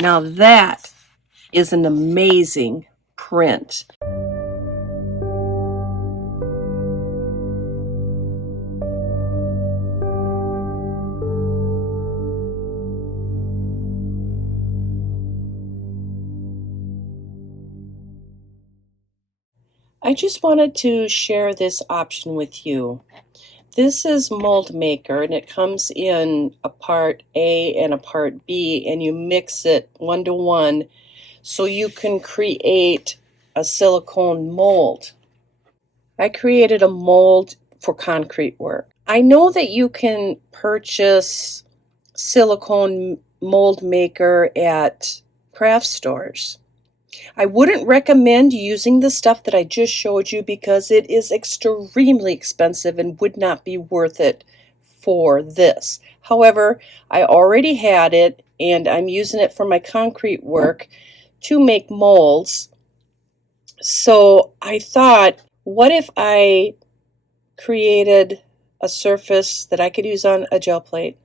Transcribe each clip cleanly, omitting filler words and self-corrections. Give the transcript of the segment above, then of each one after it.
Now that is an amazing print. I just wanted to share this option with you. This is Mold Maker, and it comes in a part A and a part B, and you mix it 1-to-1 so you can create a silicone mold. I created a mold for concrete work. I know that you can purchase silicone mold maker at craft stores. I wouldn't recommend using the stuff that I just showed you because it is extremely expensive and would not be worth it for this. However, I already had it and I'm using it for my concrete work to make molds. So I thought, what if I created a surface that I could use on a gel plate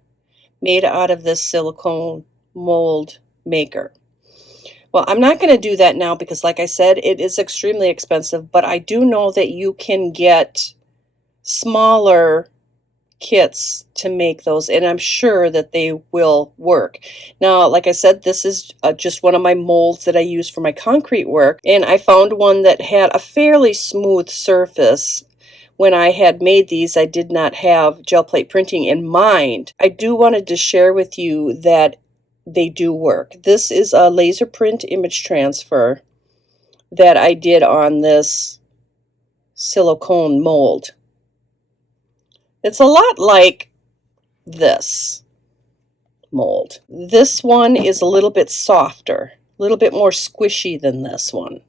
made out of this silicone mold maker? Well, I'm not going to do that now because, like I said, it is extremely expensive, but I do know that you can get smaller kits to make those, and I'm sure that they will work. Now, like I said, this is just one of my molds that I use for my concrete work, and I found one that had a fairly smooth surface. When I had made these, I did not have gel plate printing in mind. I do wanted to share with you that they do work. This is a laser print image transfer that I did on this silicone mold. It's a lot like this mold. This one is a little bit softer, a little bit more squishy than this one,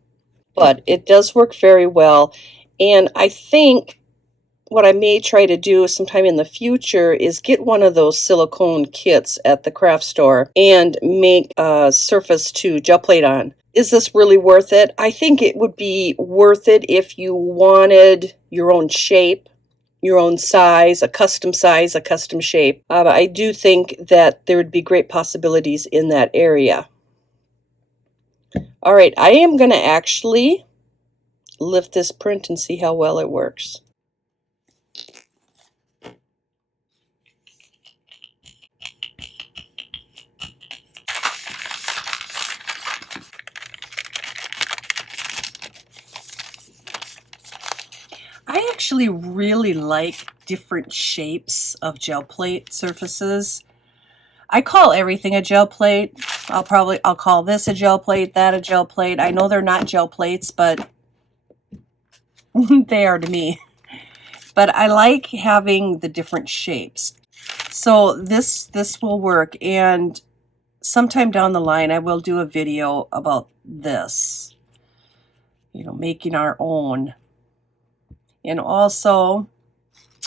but it does work very well. And I think what I may try to do sometime in the future is get one of those silicone kits at the craft store and make a surface to gel plate on. Is this really worth it? I think it would be worth it if you wanted your own shape, your own size, a custom shape. I do think that there would be great possibilities in that area. All right, I am going to actually lift this print and see how well it works. I actually really like different shapes of gel plate surfaces. I call everything a gel plate. I'll call this a gel plate, that a gel plate. I know they're not gel plates, but they are to me. But I like having the different shapes. So this will work, and sometime down the line I will do a video about this. Making our own. And also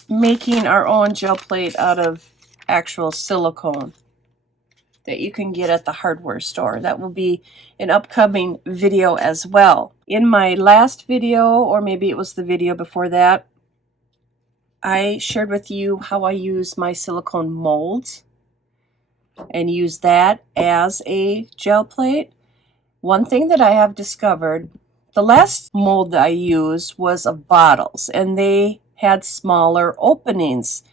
making our own gel plate out of actual silicone that you can get at the hardware store. That will be an upcoming video as well. In my last video, or maybe it was the video before that, I shared with you how I use my silicone molds and use that as a gel plate. One thing that I have discovered, the last mold that I used was of bottles, and they had smaller openings,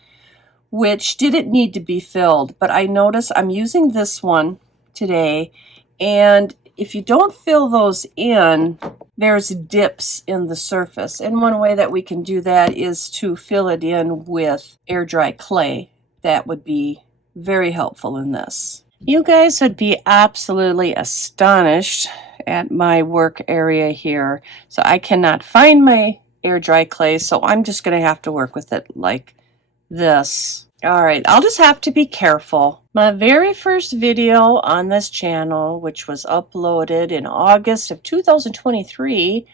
which didn't need to be filled. But I notice I'm using this one today, and if you don't fill those in, there's dips in the surface. And one way that we can do that is to fill it in with air dry clay. That would be very helpful in this. You guys would be absolutely astonished at my work area here. So I cannot find my air dry clay, so I'm just going to have to work with it like this. All right, I'll just have to be careful. My very first video on this channel, which was uploaded in August of 2023,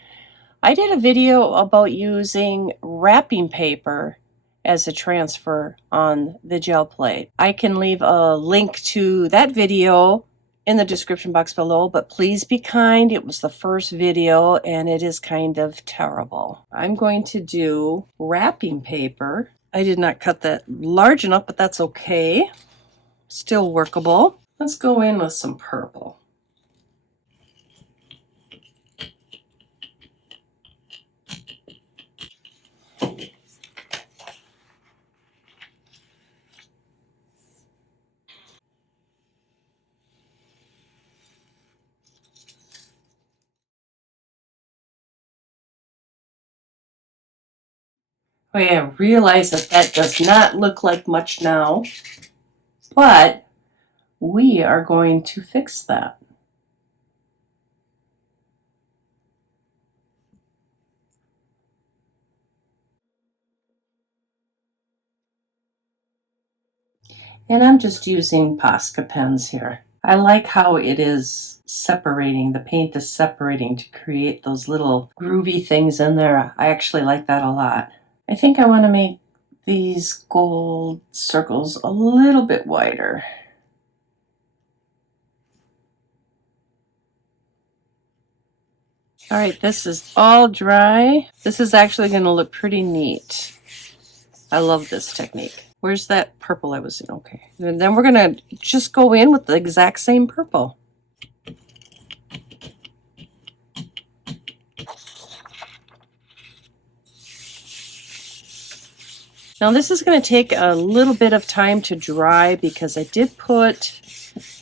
I did a video about using wrapping paper as a transfer on the gel plate. I can leave a link to that video in the description box below, but please be kind. It was the first video and it is kind of terrible. I'm going to do wrapping paper. I did not cut that large enough, but that's okay. Still workable. Let's go in with some purple. Oh yeah, I realize that that does not look like much now, but we are going to fix that. And I'm just using Posca pens here. I like how it is separating, the paint is separating to create those little groovy things in there. I actually like that a lot. I think I want to make these gold circles a little bit wider. All right, this is all dry. This is actually going to look pretty neat. I love this technique. Where's that purple I was in? Okay. And then we're going to just go in with the exact same purple. Now this is going to take a little bit of time to dry because I did put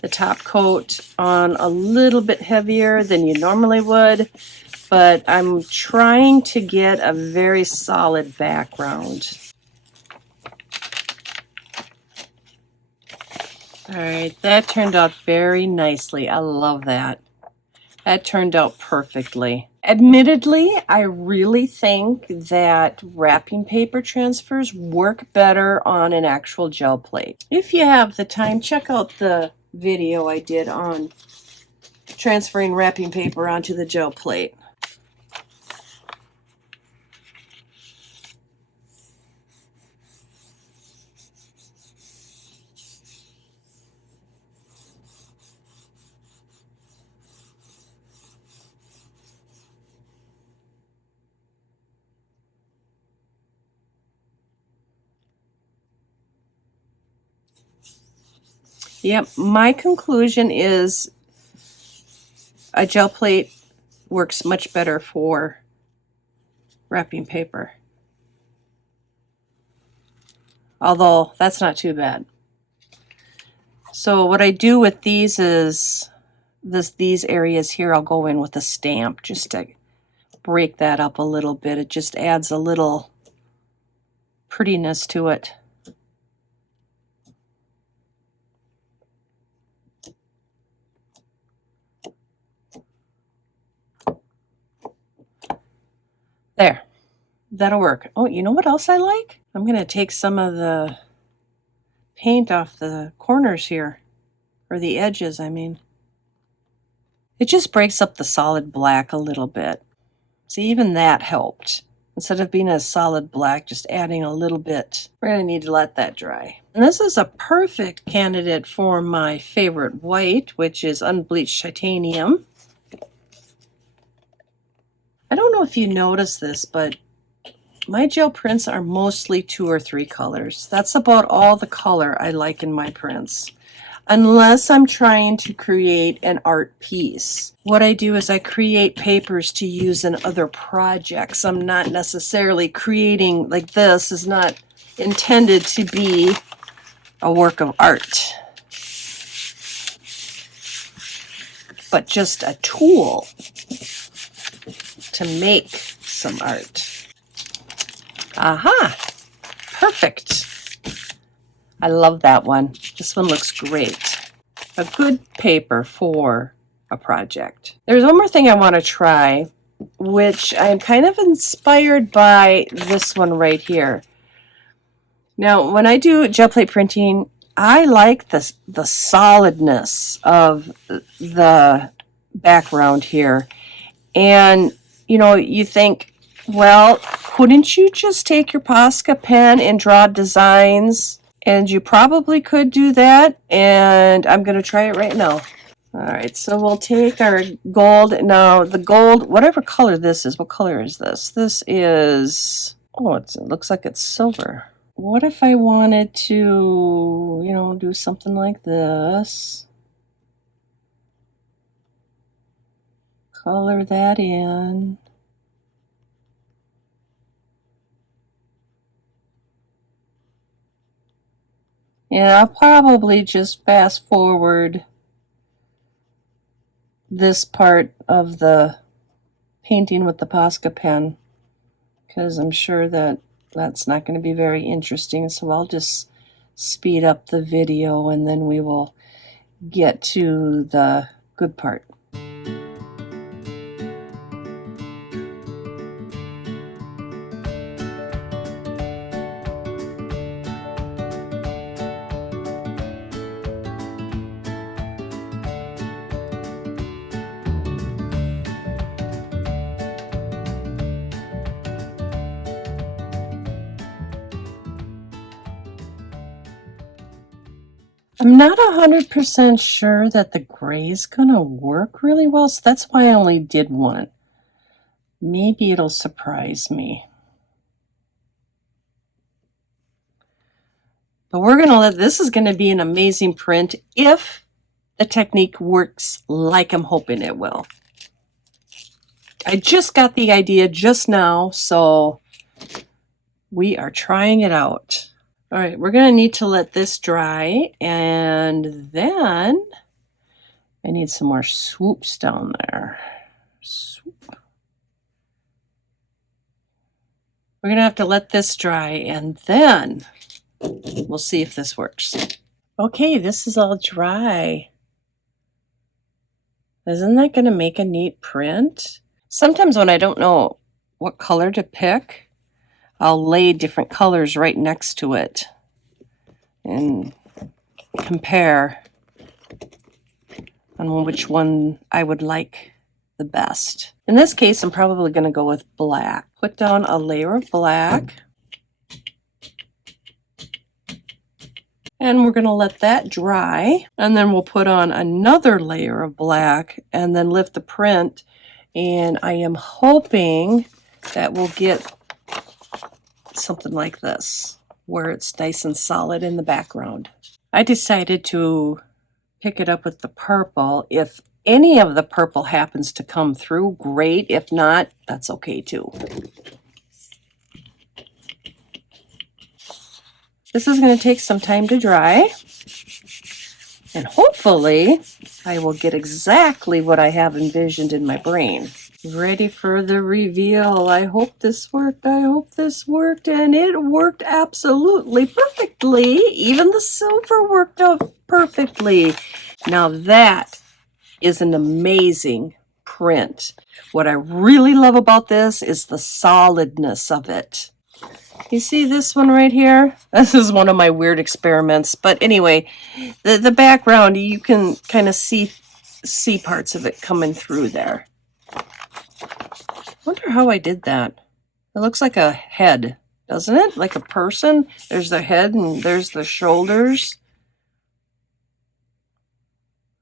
the top coat on a little bit heavier than you normally would, but I'm trying to get a very solid background. All right, that turned out very nicely. I love that. That turned out perfectly. Admittedly, I really think that wrapping paper transfers work better on an actual gel plate. If you have the time, check out the video I did on transferring wrapping paper onto the gel plate. Yep, my conclusion is a gel plate works much better for wrapping paper. Although that's not too bad. So what I do with these is these areas here, I'll go in with a stamp just to break that up a little bit. It just adds a little prettiness to it. There, that'll work. Oh, you know what else I like? I'm going to take some of the paint off the corners here, or the edges, I mean. It just breaks up the solid black a little bit. See, even that helped. Instead of being a solid black, just adding a little bit. We're going to need to let that dry. And this is a perfect candidate for my favorite white, which is unbleached titanium. I don't know if you notice this, but my gel prints are mostly 2 or 3 colors. That's about all the color I like in my prints. Unless I'm trying to create an art piece. What I do is I create papers to use in other projects. I'm not necessarily creating, like this is not intended to be a work of art, but just a tool to make some art. Aha! Perfect. I love that one. This one looks great. A good paper for a project. There's one more thing I want to try, which I'm kind of inspired by this one right here. Now, when I do gel plate printing, I like the solidness of the background here. And, you know, you think, well, couldn't you just take your Posca pen and draw designs? And you probably could do that, and I'm going to try it right now. All right, so we'll take our gold. Now, the gold, whatever color this is, what color is this? This is, oh, it looks like it's silver. What if I wanted to, you know, do something like this? Color that in. And I'll probably just fast forward this part of the painting with the Posca pen, because I'm sure that that's not going to be very interesting, so I'll just speed up the video and then we will get to the good part. I'm not 100% sure that the gray is going to work really well, so that's why I only did one. Maybe it'll surprise me. But we're going to this is going to be an amazing print if the technique works like I'm hoping it will. I just got the idea just now, so we are trying it out. All right, we're going to need to let this dry, and then I need some more swoops down there. Swoop. We're going to have to let this dry, and then we'll see if this works. Okay, this is all dry. Isn't that going to make a neat print? Sometimes when I don't know what color to pick, I'll lay different colors right next to it and compare on which one I would like the best. In this case, I'm probably going to go with black. Put down a layer of black. And we're going to let that dry. And then we'll put on another layer of black and then lift the print. And I am hoping that we'll get something like this, where it's nice and solid in the background. I decided to pick it up with the purple. If any of the purple happens to come through, great. If not, that's okay too. This is going to take some time to dry. And hopefully, I will get exactly what I have envisioned in my brain. Ready for the reveal. I hope this worked. I hope this worked. And it worked absolutely perfectly. Even the silver worked out perfectly. Now that is an amazing print. What I really love about this is the solidness of it. You see this one right here? This is one of my weird experiments. But anyway, the background, you can kind of see parts of it coming through there. I wonder how I did that. It looks like a head, doesn't it? Like a person. There's the head and there's the shoulders.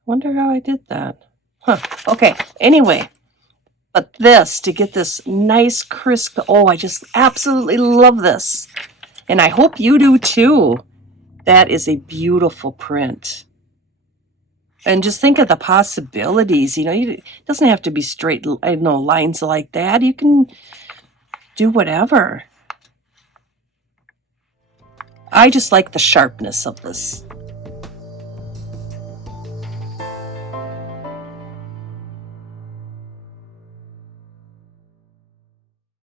Wonder how I did that. Huh. Okay, anyway. But this, to get this nice crisp, oh, I just absolutely love this. And I hope you do too. That is a beautiful print. And just think of the possibilities. You know, it doesn't have to be straight, lines like that. You can do whatever. I just like the sharpness of this.